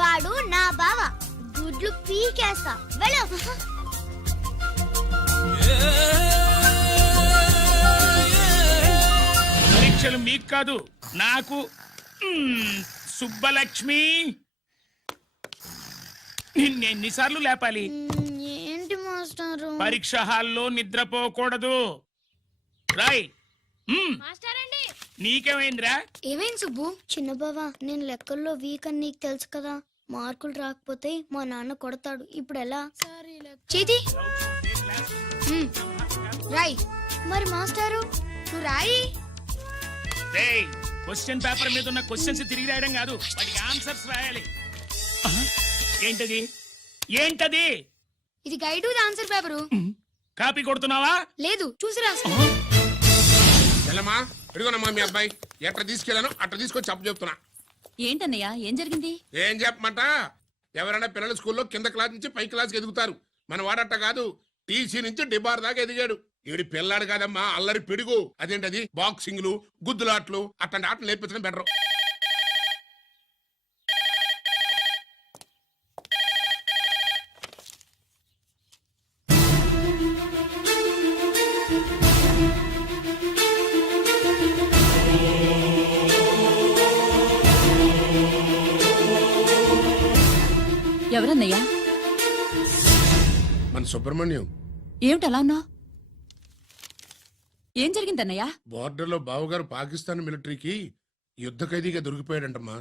వాడు నా బావ. గుడ్లు పీకేస్తా. వెళ్ళు. పరీక్షలు మీకు కాదు నాకు. సుబ్బలక్ష్మి, నిన్నెన్నిసార్లు లేపాలి? ఏంటి మాస్టారు? పరీక్ష హాల్లో నిద్రపోకూడదు. రాయ్. నీకేమైందిరా? ఏమైంది సుబ్బు? చిన్న బావ, నేను లెక్కల్లో వీక్ అని నీకు తెలుసు కదా. మార్కులు రాకపోతే మా నాన్న కొడతాడు. ఇప్పుడు ఎలా? చేతి రాయ్. మరి మాస్టారు నువ్వు రాయి. క్వశ్చన్ పేపర్ మీద ఉన్న క్వశ్చన్స్ తిరిగి రాయడం కాదు, వాటికి ఆన్సర్స్ రాయాలి. ఏంటది? ఏంటది? ఇది గైడు, ఆన్సర్ పేపరు. కాపీ కొడుతున్నావా? లేదు, చూసి రాస్తా. ఎల్లమ్మా, ఎడుగునమ్మా మీ అబ్బాయి. ఎట్లా తీసుకెళ్ళాను అట్లా తీసుకొని చెప్తున్నా. ఏంటన్నయ్యా, ఏం జరిగింది? ఏం చెప్పమంట? ఎవరైనా పిల్లల స్కూల్లో కింద క్లాస్ నుంచి పై క్లాస్కి ఎదుగుతారు. మన వాడట్ట కాదు, టీసీ నుంచి డిబార్ దాకా ఎదిగాడు. ఈడి పిల్లాడు కాదమ్మా, అల్లరి పిడుగు. అదేంటది, బాక్సింగ్లు, గుద్దులాట్లు, అట్లాంటి ఆటలు నేర్పించడం బెటర్. ఎవరన్నయ్యా? మన సుబ్రహ్మణ్యం. ఏమిటలా అన్నా? ఏం జరిగిందన్నయ్యా? బోర్డర్ లో బావగారు పాకిస్తాన్ మిలిటరీకి యుద్ధ ఖైదీగా దొరికిపోయాడంటమ్మా.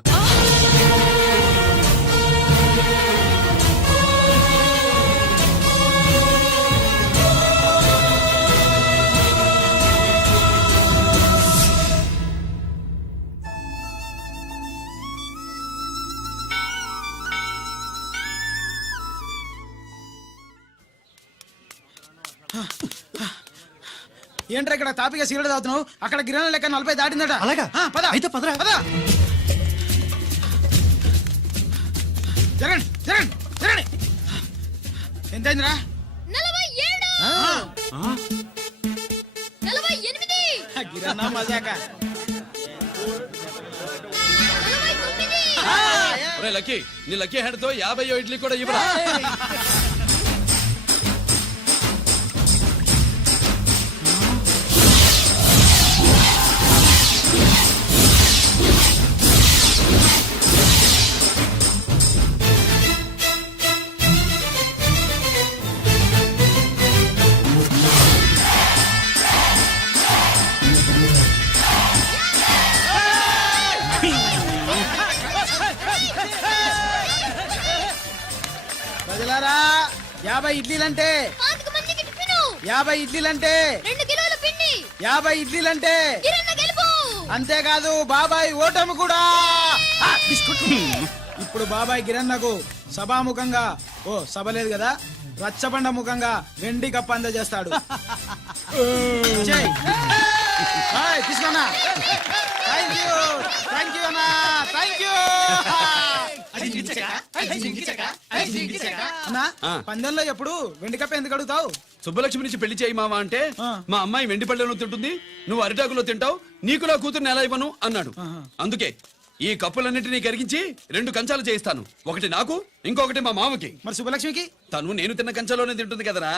ఏంట్రా ఇక్కడ తాపిగా సిగరెట్ తాగుతున్నావు? అక్కడ గిరణం లెక్క 40 దాటిందట. అలాగా? పద అయితే పదరా. పద. జరగండి జరగండి జరగండి. ఎంతైందిరా? 47. 48. గిరణం మజాక. 49. లక్కీ, నీ లక్కీ హ్యాండ్ తో 50 ఇడ్లీ కూడా ఇవ్వరా? ప్రజలారా, 50 ఇడ్లీలంటే 5 మందికి టిఫిను. 50 ఇడ్లీలంటే 2 కిలోల పిండి. 50 ఇడ్లీలంటే కిరణ్ గెలుపు. అంతేకాదు బాబాయ్ ఓటమి కూడా. బిస్కుట్. ఇప్పుడు బాబాయ్ గిరన్నకు సభాముఖంగా, సభ లేదు కదా, రచ్చబండ ముఖంగా వెండి కప్ప అందజేస్తాడు. తీసుకోనా? థ్యాంక్ యూ అన్నా, థ్యాంక్ యూ అన్నా. పందెంలో ఎప్పుడు వెండి కప్ప ఎందుకు అడుగుతావు? సుబ్బలక్ష్మి నుంచి పెళ్లి చేయి మావా అంటే, మా అమ్మాయి వెండి పళ్ళెలో తింటుంది, నువ్వు అరిటాకులో తింటావు, నీకు నా కూతుర్ని ఎలా ఇవ్వను అన్నాడు. అందుకే ఈ కప్పులన్నింటినీ కరిగించి 2 కంచాలు చేయిస్తాను. ఒకటి నాకు, ఇంకొకటి మా మామకి. మరి సుబ్బలక్ష్మికి? తను నేను తిన్న కంచంలోనే తింటుంది కదరా.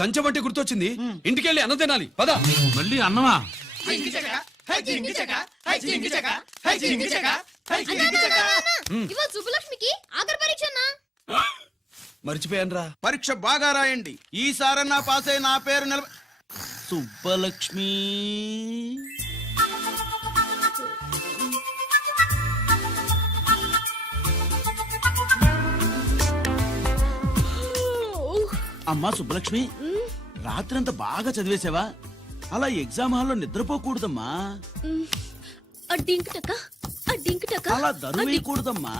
కంచం అంటే గుర్తొచ్చింది, ఇంటికెళ్ళి అన్నం తినాలి. పద. మళ్ళీ అన్నమా? ఇవాళ సుబ్బలక్ష్మికి ఆఖరి పరీక్ష అన్నా. మర్చిపోయానురా. పరీక్ష బాగా రాయండి, ఈసారన్నా పాస్ అయి నా పేరు సుబ్బలక్ష్మి. అమ్మా సుబ్బలక్ష్మి, రాత్రంతా బాగా చదివేశావా? అలా ఎగ్జామ్ హాల్లో నిద్రపోకూడదమ్మా. అలా దరువేయకూడదమ్మా.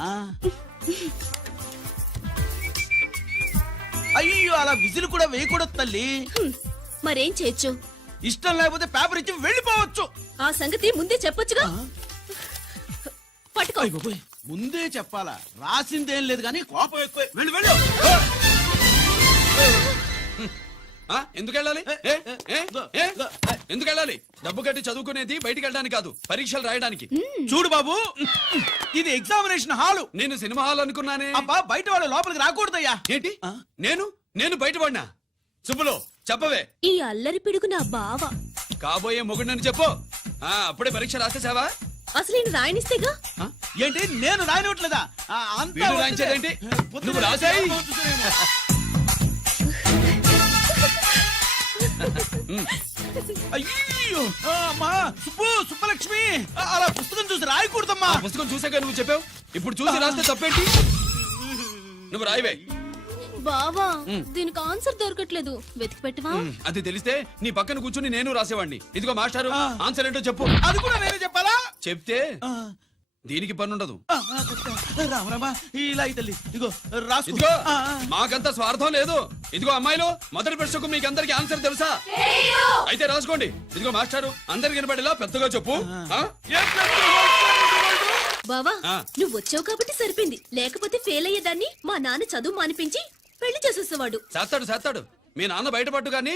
అయ్యో, అలా విజిల్ కూడా వేయకూడదు తల్లి. మరేం చేయొచ్చు? ఇష్టం లేకపోతే పేపర్ ఇచ్చి వెళ్ళిపోవచ్చు. ఆ సంగతి ముందే చెప్పొచ్చుగా. పట్టుకో. ముందే చెప్పాలా? రాసిందేం లేదు కానీ కోపం ఎక్కువ. వెళ్ళు వెళ్ళు. ఎందుకు వెళ్ళాలి? ఎందుకు వెళ్ళాలి? డబ్బు కట్టి చదువుకునేది బయటికి వెళ్ళడానికి కాదు, పరీక్షలు రాయడానికి. చూడు బాబు, ఇది ఎగ్జామినేషన్ హాలు. నేను సినిమా హాల్ అనుకున్నానే. అబ్బా, బయట వాళ్ళు లోపలికి రాకూడదయ్యా. ఏంటి? నేను బయటపడినా? సుబ్బులు చెప్పవే. ఈ అల్లరి పిడుగు నా బావ. కాబోయే మొగుడిని చెప్పు. అప్పుడే పరీక్ష రాసేసావా? అసలు నేను రాయనిస్తేగా. ఏంటి, నేను రాయనట్లేదా? వీడు రాయించేదేంటి? నువ్వు రాసేయ్. అయ్యో అమ్మా, సుబ్బలక్ష్మి, అలా పుస్తకం చూసి రాయకూడదమ్మా. ఆ పుస్తకం చూసాక నువ్వు చెప్పావు, ఇప్పుడు చూసి రాస్తే తప్పేంటి? నువ్వు రాయవే. బావా, దీనికి ఆన్సర్ దొరకట్లేదు, వెతికి పెట్టవా? అది తెలిస్తే నీ పక్కన కూర్చుని నేను రాసేవాడిని. ఇదిగో మాస్టారు, ఆన్సర్ ఏంటో చెప్పు. అది కూడా నేనే చెప్పాలా? చెప్తే దీనికి పనుండదు. రామరామా, ఇలా తల్లి, ఇదిగో రాసుకో. ఇదిగో మాకంత స్వార్థం లేదు. ఇదిగో అమ్మాయిలు, మొదటి ప్రశ్నకు మీకు అందరికి ఆన్సర్ తెలుసా? అయితే రాసుకోండి. ఇదిగో మాస్టారు, అందరికి వినపడేలా పెద్దగా చెప్పు. బావా, నువ్వు వచ్చావు కాబట్టి సరిపోయింది, లేకపోతే ఫెయిల్ అయ్యేదాన్ని. మా నాన్న చదువు మానిపించి పెళ్లి చేసేసేవాడు. చేస్తాడు. మీ నాన్న బయటపట్టు గాని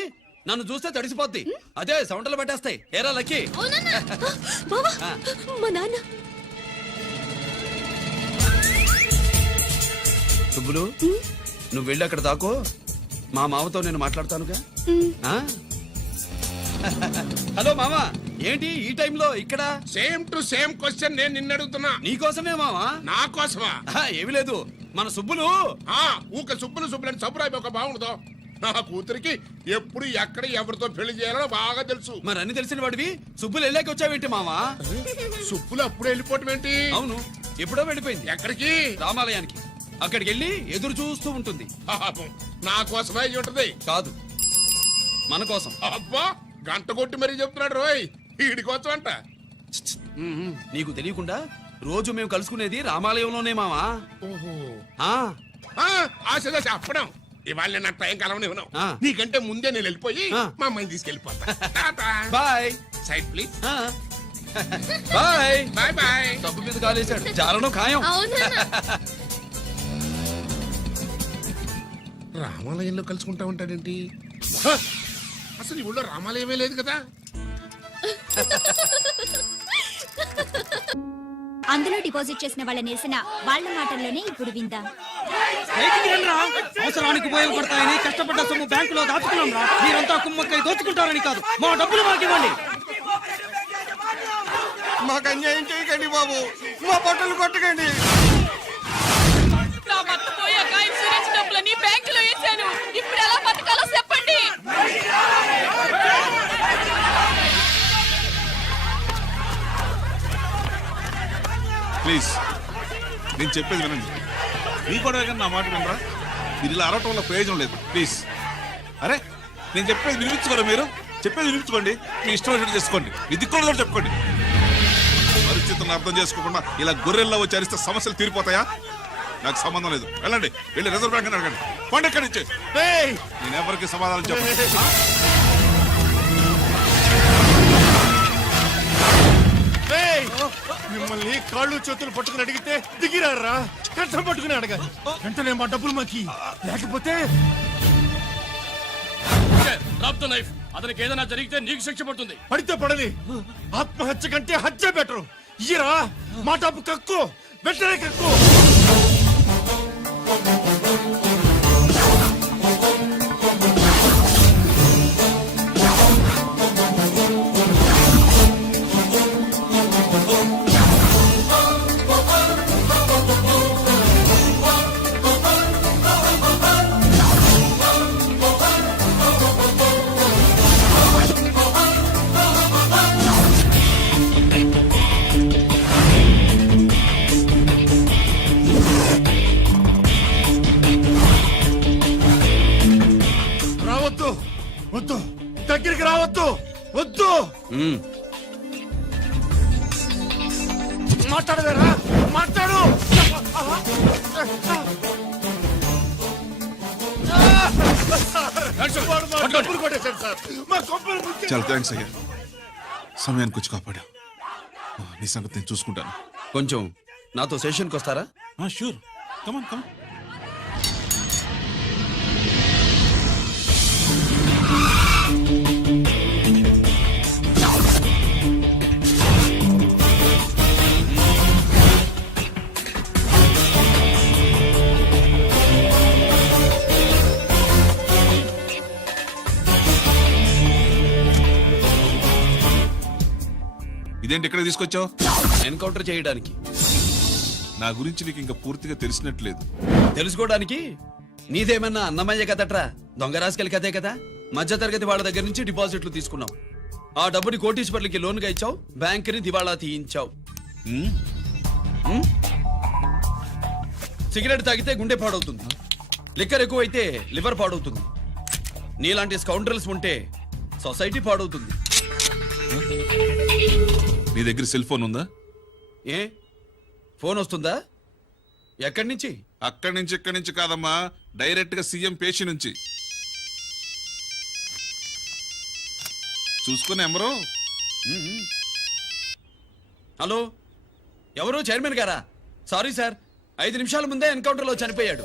నన్ను చూస్తే తడిసిపోద్ది. అదే సౌంటలు పట్టేస్తాయి. ఏరా లక్కీ. బావా, మా నాన్న. సుబ్బులు, నువ్వు వెళ్ళి అక్కడ దాకో, మా మామతో నేను మాట్లాడతానుగా. హలో మామా, ఏంటి ఈ టైంలో ఇక్కడ? సేమ్ టు సేమ్ క్వశ్చన్ నేను నిన్ను అడుగుతున్నా. నీకోసమే మామా. నా కోసమా? ఏమి లేదు, మన సుబ్బులు ఊక సుబ్బులని సబ్బురాయి ఒక బాగుండదు. నా కూతురికి ఎప్పుడు ఎక్కడ ఎవరితో పెళ్లి చేయాలో బాగా తెలుసు. మరి అన్ని తెలిసిన వాడివి సుబ్బులు వెళ్ళాక వచ్చావేంటి మామా? సుబ్బులు అప్పుడు వెళ్ళిపోవటం ఏంటి? అవును, ఎప్పుడో వెళ్ళిపోయింది. ఎక్కడికి? రామాలయానికి. అక్కడికి వెళ్ళి ఎదురు చూస్తూ ఉంటుంది. పాపం, నా కోసమే అయి ఉంటది. కాదు, మన కోసం. అబ్బా, గంట కొట్టి మరీ చెప్తున్నాడు రోయ్, వీడి కోసం అంట. నీకు తెలియకుండా రోజు మేము కలుసుకునేది రామాలయంలోనే మావా. ఆశ చెప్పడం. ఇవాళ నా టైం కలవని ఇవ్వను. నీకంటే ముందే నేను వెళ్ళిపోయి మా అమ్మాయిని తీసుకెళ్ళిపోతా. Bye. Side please. Bye bye bye. తప్పు మీద కాలేశాడు, జారడం ఖాయం. రామాలయంలో కలుసుకుంటా ఉంటాడేంటి? అసలు ఈ ఊళ్ళో రామాలయమే లేదు కదా. అందులో డిపాజిట్ చేసిన వాళ్ళ నిరసన వాళ్ళ మాటల్లోనే ఇప్పుడు విందాం. అవసరానికి ఉపయోగపడతాయని కష్టపడ్డ సొమ్ము బ్యాంకులో దాచుకున్నాం రా. మీరంతా కుమ్మక్కై దోచుకుంటారని కాదు, మా డబ్బులు మాకు ఇవ్వండి. మాకు అన్యాయం చేయకండి బాబు, మా బట్టలు కొట్టకండి. నా భర్త పోయాక ఇన్సూరెన్స్ డబ్బులని బ్యాంకులో వేశాను, ఇప్పుడు ఎలా బతకాలో చెప్పండి. ప్లీజ్, నేను చెప్పేది వినండి. మీ కూడా నా మాట వినరా? మీరు ఇలా అరవటం వల్ల ప్రయోజనం లేదు. ప్లీజ్, అరే నేను చెప్పేది వినిపించుకోరా? మీరు చెప్పేది వినిపించుకోండి, మీ ఇష్టం వచ్చినట్టు చేసుకోండి. మీ దిక్కులో చెప్పుకోండి. పరిస్థితులను అర్థం చేసుకోకుండా ఇలా గొర్రెల్లో వచ్చి అరిస్తే సమస్యలు తీరిపోతాయా? నాకు సంబంధం లేదు. వెళ్ళండి, వెళ్ళి రిజర్వ్ బ్యాంక్ అని అడగండి. పండి ఎక్కడి నుంచి. నేను ఎవరికి సమాధానం చెప్పను. మిమ్మల్ని కాళ్ళు చేతులు పట్టుకుని అడిగితే దిగిరారా? కష్టం పట్టుకుని అడగాలి. వెంటనే మా డబ్బులు మాకి, లేకపోతే అతనికి ఏదైనా జరిగితే నీకు శిక్ష పడుతుంది. పడితే పడని, ఆత్మహత్య కంటే హత్య బెటరు. ఇయ్యరా మా డబ్బు, కక్కు, వెంటనే కక్కు. వద్దు, దగ్గరికి రావద్దు, వద్దు. మాట్లాడవేరా? మాట్లాడు. డబ్బులు కొట్టేశాడు సార్, మా కొంపలు ముంచె-. చాలా థ్యాంక్స్ అయ్యా, సమయానికి వచ్చి కాపాడా. నీ సంగతి నేను చూసుకుంటాను. కొంచెం నాతో సెషన్కి వస్తారా? షూర్, కమాన్ కమాన్. ఇదేంటి ఇక్కడ తీసుకొచ్చావు? ఎన్కౌంటర్ చేయడానికి. నా గురించి నీకు ఇంకా పూర్తిగా తెలిసినట్లేదు. తెలుసుకోవడానికి నీదేమన్నా అన్నమయ్య కదట్రా, దొంగ రాసుకెళ్ళి కదే కదా. మధ్య తరగతి వాళ్ళ దగ్గర నుంచి డిపాజిట్లు తీసుకున్నావు. ఆ డబ్బుని కోటీశ్వర్లకి లోన్గా ఇచ్చావు, బ్యాంకుని దివాళా తీయించావు. సిగరెట్ తాగితే గుండె పాడవుతుంది, లిక్కర్ ఎక్కువైతే లివర్ పాడవుతుంది. నీలాంటి స్కౌండ్రల్స్ ఉంటే సొసైటీ పాడవుతుంది. నీ దగ్గర సెల్ ఫోన్ ఉందా? ఏ ఫోన్ వస్తుందా? ఎక్కడి నుంచి? అక్కడి నుంచి ఇక్కడి నుంచి కాదమ్మా, డైరెక్ట్ గా సీఎం పేషి నుంచి. చూసుకుని ఎవరు? హలో, ఎవరు? చైర్మన్ గారా? సారీ సార్, 5 నిమిషాల ముందే ఎన్కౌంటర్ లో చనిపోయాడు.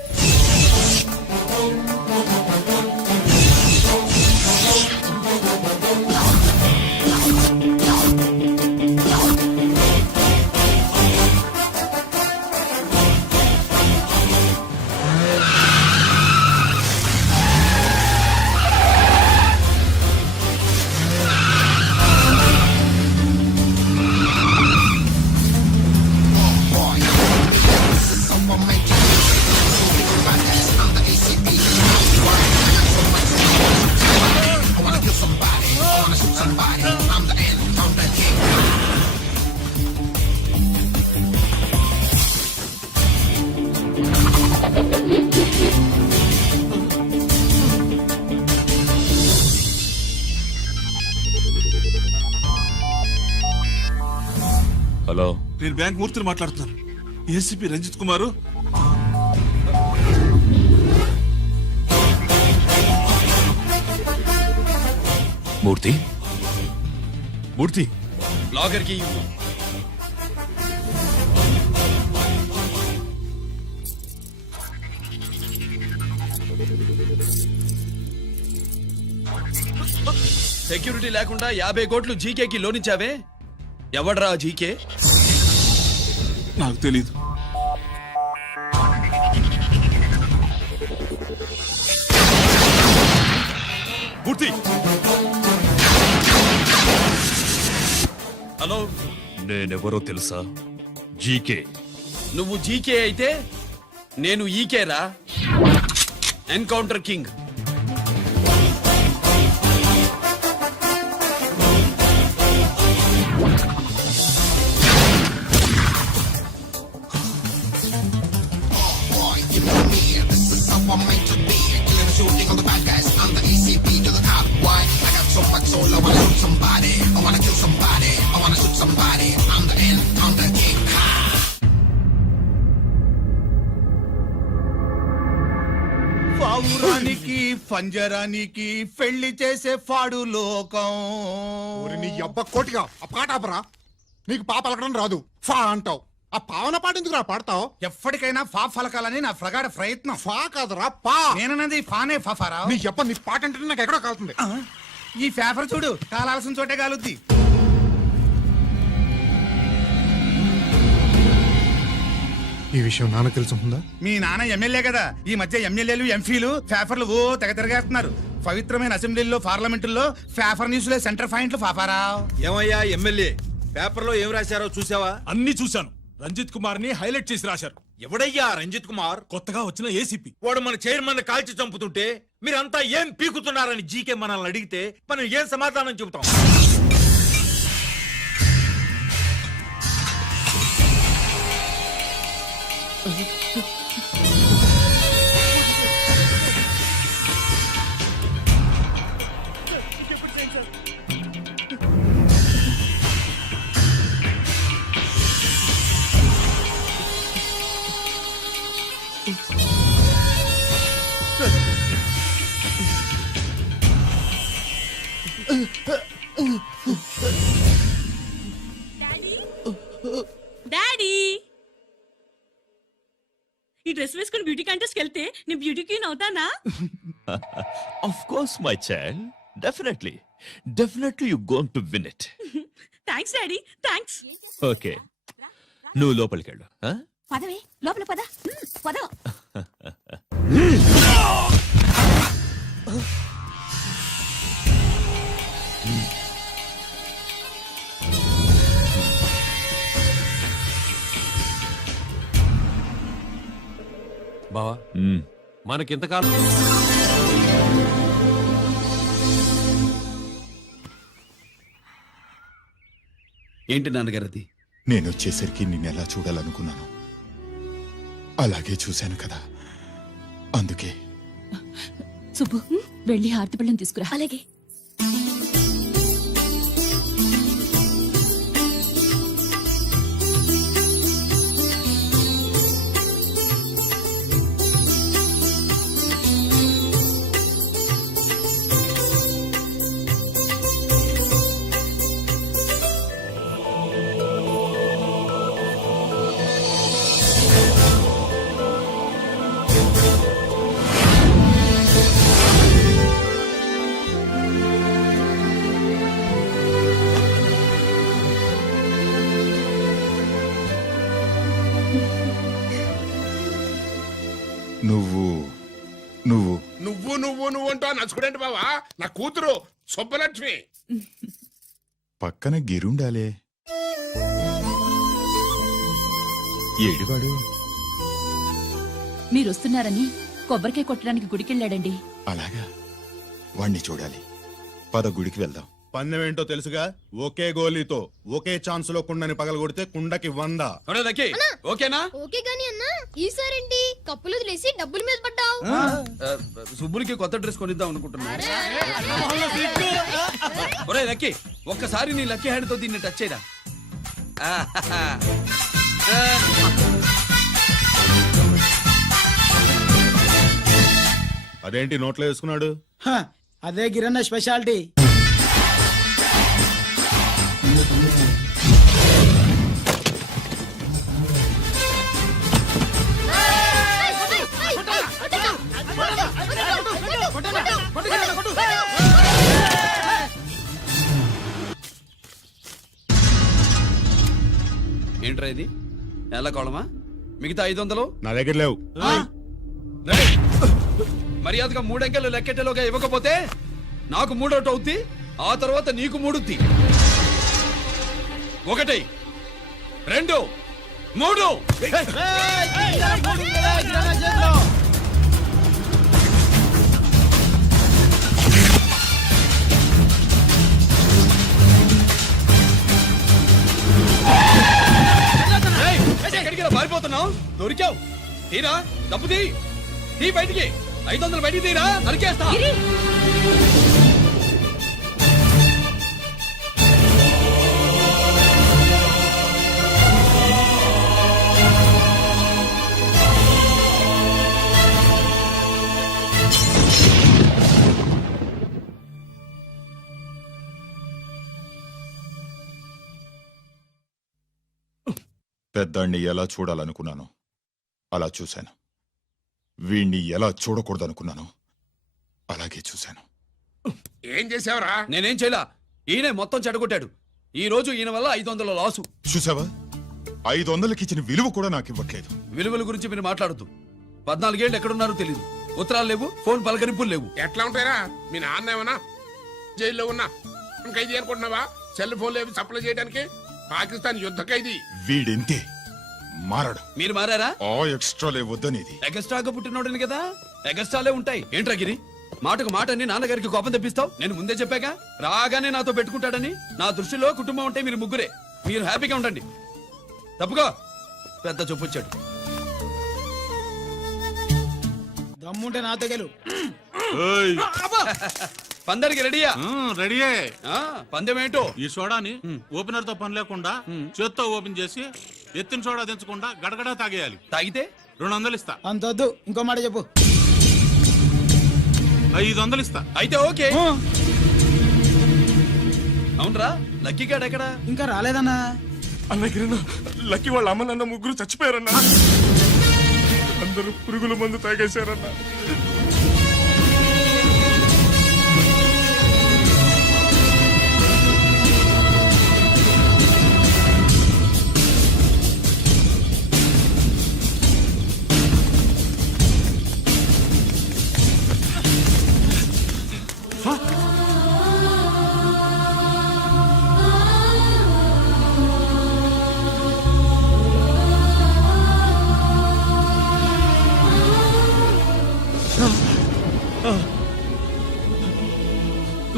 హలో, నేను బ్యాంక్ మూర్తిని మాట్లాడుతున్నాను. ఏసీపీ రంజిత్ కుమారు. మూర్తి మూర్తి లాగర్ కి ఇవ్వు. సెక్యూరిటీ లేకుండా 50 కోట్లు జీకేకి లోన్ ఇచ్చావే, ఎవడ్రా జీకే? నాకు తెలీదు. మూర్తి, హలో, నేనెవరో తెలుసా? జీకే. నువ్వు జీకే అయితే నేను ఈకేరా, ఎన్కౌంటర్ కింగ్. పావురానికి పంజరానికి పెళ్లి చేసే ఫాడు లోకం. నీ అబ్బ కోటిగా ఆ పాట ఆపరా. నీకు పా పలకడం రాదు, ఫా అంటావు. ఆ పావన పాట ఎందుకు రా పాడతావు? ఎప్పటికైనా ఫా ఫలకాలని నా ప్రగాఢ ప్రయత్నం. ఫా కాదురా పా. నేనన్నది ఫానే ఫాఫారా. నీ అబ్బ నీ పాట అంటే నాకు ఎక్కడో కాలుతుంది. ఈ పేపర్ చూడు, కాలాల్సిన చోటే కాలుద్ది. ఈ విషయం నాన్న తెలుసుందా? మీ నాన్న ఎమ్మెల్యే కదా, ఈ మధ్య ఎమ్మెల్యేలు ఎంపీలు పేపర్లు ఓ తెగ తిరగేస్తున్నారు. పవిత్రమైన అసెంబ్లీలో పార్లమెంటుల్లో పేపర్ న్యూస్ లో సెంటర్ పాయింట్లు ఫాఫారా. ఏమయ్యా ఎమ్మెల్యే, పేపర్లో ఏం రాశారో చూసావా? అన్ని చూశాను. రంజిత్ కుమార్ ని హైలైట్ చేసి రాశారు. ఎవడయ్యా రంజిత్ కుమార్? కొత్తగా వచ్చిన ఏసీపీ. వాడు మన చైర్మన్ కాల్చి చంపుతుంటే మీరంతా ఏం పీకుతున్నారని జీకే మనల్ని అడిగితే మనం ఏం సమాధానం చెబుతాం? డాడీ, ఈ డ్రెస్ వేసుకుని బ్యూటీ కాంటెస్ట్ వెళ్తే నేను బ్యూటీ క్వీన్ అవుతానా? Of course, my child. Definitely. Definitely you're going to win it. Thanks daddy, thanks. Okay. నువ్వు లోపలికి వెళ్ళు. పదవే లోపల పద. పద. బావా మ్మ్. మనకింతకాలం ఏంటి నాన్నగారు అది? నేను వచ్చేసరికి నిన్నెలా చూడాలనుకున్నాను అలాగే చూశాను కదా అందుకే సుబ్బు వెళ్ళి హారతి పళ్ళం తీసుకురా. అలాగే. నువ్వు నువ్వు నువ్వు నువ్వు నువ్వు అంటూ నచ్చుకోడేంటి బావా నా కూతురు సుబ్బలక్ష్మి. పక్కన గిరుండాలే ఏడివాడు మీరొస్తున్నారని కొబ్బరికాయ కొట్టడానికి గుడికెళ్ళాడండి. అలాగా వాణ్ణి చూడాలి పద గుడికి వెళ్దాం పందెం ఏంటో తెలుసుగా, ఒకే గోలీతో ఒకే ఛాన్స్ లో కుండని పగలగొడితే కుండకి 100. ఒరే లక్కీ, ఓకేనా? ఓకే గాని అన్నా ఈసారేంటి కప్పులు వదిలేసి డబ్బుల మీద పడ్డావు? సుబ్బులకి కొత్త డ్రెస్ కొనిద్దాం అనుకుంటున్నా. ఒరే లక్కీ, ఒక్కసారి నీ లక్కీ హ్యాండ్ తో దీన్ని టచ్ చేయరా. అదేంటి నోట్లో వేసుకున్నాడు? హ, అదే గిరన్న స్పెషాలిటీ. ఏంట్రా ఇది? ఎలా కోళమా? మిగతా 500 నా దగ్గర లేవు. రేయ్, మర్యాదగా 3 అంకెలు లెక్కెట్టలోగా ఇవ్వకపోతే నాకు 3 అవుద్ది, ఆ తర్వాత నీకు 3. 1 2 3. ఎక్కడికి పారిపోతున్నావు? దొరికావు. తీరా డబ్బు తీ బయటికి. 500 బయటికి తీరా, నరికేస్తా. పెద్దాన్ని ఎలా చూడాలనుకున్నాను అలా చూశాను, వీణ్ణి ఎలా చూడకూడదనుకున్నాను అలాగే చూశాను. ఏం చేసావురా? నేనేం చేయలా, ఈయనే మొత్తం చెడగొట్టాడు. ఈ రోజు ఈయన వల్ల 500 లాసు. చూసావా, 500కి ఇచ్చిన విలువ కూడా నాకు ఇవ్వట్లేదు. విలువల గురించి మీరు మాట్లాడద్దు. 14 ఏళ్ళు ఎక్కడున్నారో తెలీదు. ఉత్తరాలు లేవు, ఫోన్ పలకరింపులు లేవు. ఎట్లా ఉంటారా? మీ నాన్న ఏమన్నా జైల్లో ఉన్నా ఖైదీ అనుకుంటున్నావా? సెల్ ఫోన్ లేవు సప్లై చేయడానికి. పాకిస్తాన్ యుద్ధ ఖైదీ. వీడింతే మారడు. మీరు మారారా? ఆ ఎక్స్ట్రాలే వద్దనేది. ఎగస్ట్రాగా పుట్టినోడని కదా, ఎగస్ట్రాలే ఉంటాయి. ఏంట్రా గిరి, మాటకు మాట అని నాన్నగారికి కోపం తెప్పిస్తావు? నేను ముందే చెప్పాగా రాగానే నాతో పెట్టుకుంటాడని. నా దృష్టిలో కుటుంబం అంటే మీరు ముగ్గురే. మీరు హ్యాపీగా ఉండండి. తప్పుగా పెద్ద చూపొచ్చాడు. దమ్ముంటే నా తెగలు. పందరికి రెడీయా? రెడీయే. పందెం ఏంటో? ఈ సోడాని ఓపెనర్ తో పని లేకుండా చేత్తో ఓపెన్ చేసి ఎత్తిన సోడా తెచ్చకుండా గడగడా తాగేయాలి. తాగితే 200 ఇస్తా. అంతొద్దు, ఇంకో మాట చెప్పు. 500 ఇస్తా. అయితే ఓకే. అవునరా, లక్కీ గాడు ఎక్కడా? ఇంకా రాలేదన్నా. అన్నగిరిన లక్కీ వాళ్ళ అమ్మ నాన్న ముగ్గురు చచ్చిపోయారన్నా. అందరూ పురుగుల మందు తాగేశారన్నా.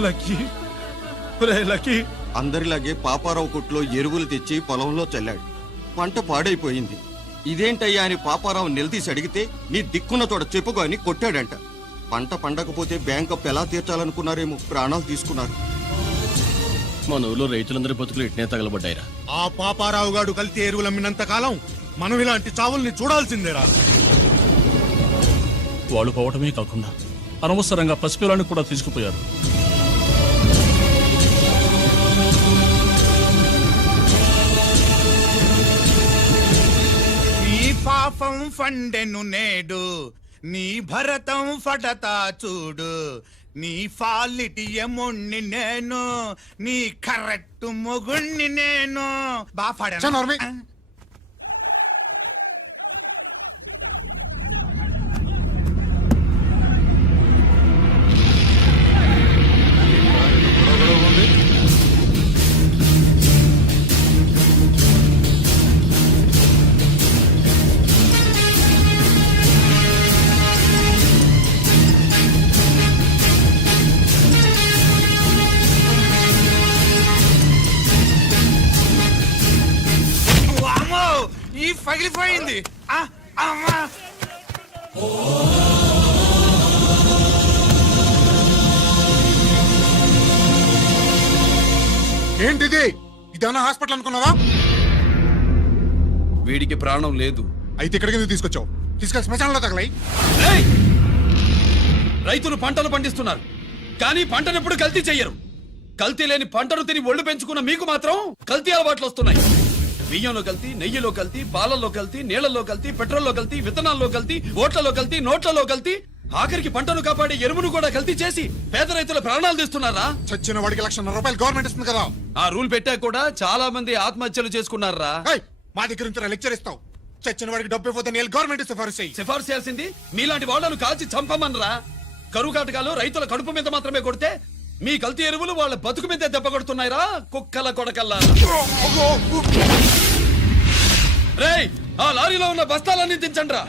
లక్కీ రే లక్కీ అందరిలాగే పాపారావు కొట్లో ఎరువులు తెచ్చి పొలంలో చల్లాడు. పంట పాడైపోయింది. ఇదేంటయ్యా అని పాపారావు నిలదీసి అడిగితే నీ దిక్కున్న తోడ చెప్పుకో అని కొట్టాడంట. పంట పండకపోతే బ్యాంక్ అప్పు ఎలా తీర్చాలనుకున్నారేమో ప్రాణాలు తీసుకున్నారు. మన ఊళ్ళో రైతులందరి బతుకులు ఇట్నే తగలబడ్డాయిరా. ఆ పాపారావు గాడు కల్తీ ఎరువులు అమ్మినంత కాలం మనం ఇలాంటి చావుల్ని చూడాల్సిందేరా. వాళ్ళు పోవటమే కాకుండా అనవసరంగా పసిపిల్లాన్ని కూడా తీసుకుపోయారు. నీ పాపం ఫండెను నేడు, నీ భరతం ఫడతా చూడు. నీ ఫాలిటి యముణ్ణి నేను, నీ కరెక్ట్ మొగుణ్ణి నేను. ఈ పగిలిపోయింది. అమ్మా ఏంటిది? ఇదేమన్నా హాస్పిటల్ అనుకున్నావా? వీడికి ప్రాణం లేదు. అయితే ఇక్కడికి ఎందుకు తీసుకొచ్చావు? తీసుకెళ్ళి శ్మశానంలో తగలై. ఏయ్! రైతులు పంటలు పండిస్తున్నారు, కానీ పంటనెప్పుడు కల్తీ చెయ్యరు. కల్తీ లేని పంటను తిని ఒళ్ళు పెంచుకున్న మీకు మాత్రం కల్తీ అలవాట్లు వస్తున్నాయి. బియ్యంలో కల్తీ, నెయ్యిలో కల్తీ, పాలల్లో కల్తీ, నీళ్లలో కల్తీ, పెట్రోల్లో కల్తీ, విత్తనాల్లో కల్తీ, ఓట్లలో కల్తీ, నోట్లలో కల్తీ, ఆఖరికి పంటను కాపాడే ఎరువును కూడా కల్తీ చేసి పేద రైతుల ప్రాణాలు తీస్తున్నారా? చచ్చిన వాడికి ₹1,00,000 గవర్నమెంట్ ఇస్తుంది కదా. ఆ రూల్ పెట్టా కూడా చాలా మంది ఆత్మహత్యలు చేసుకున్నారా? మా దగ్గర నుంచి లెక్చర్ ఇస్తావు. చచ్చిన వాడికి డబ్బు ఇవ్వద్దని గవర్నమెంట్ సిఫారసు సిఫార్సు చేయాల్సింది మీలాంటి వాళ్ళను కాల్చి చంపమనరా? కరువు కాటకాలు రైతుల కడుపు మీద మాత్రమే కొడితే మీ కల్తీ ఎరువులు వాళ్ళ బతుకు మీద దెబ్బ కొడుతున్నాయిరా కుక్కల కొడకల్లా. రేయ్, ఆ లారీలో ఉన్న బస్తాలన్నీ దించండ్రా.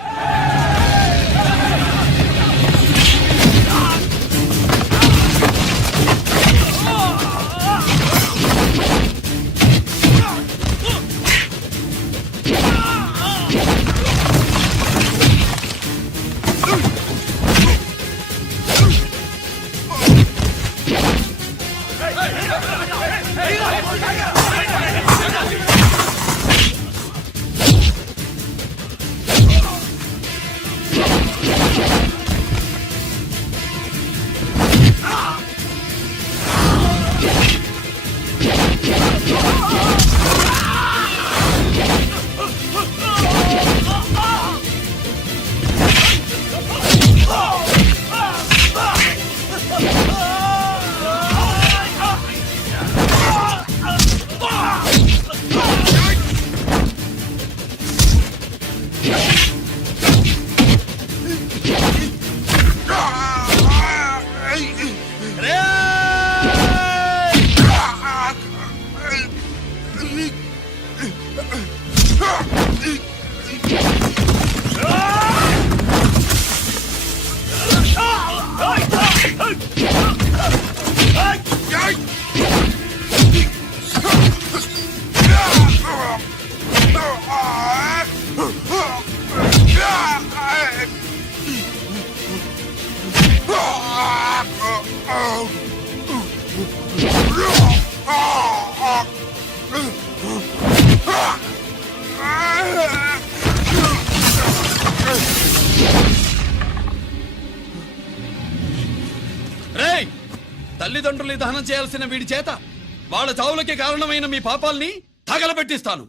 తల్లిదండ్రుల్ని దహనం చేయాల్సిన వీడి చేత వాళ్ళ చావులకి కారణమైన మీ పాపాల్ని తగలబెట్టిస్తాను.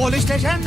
Police station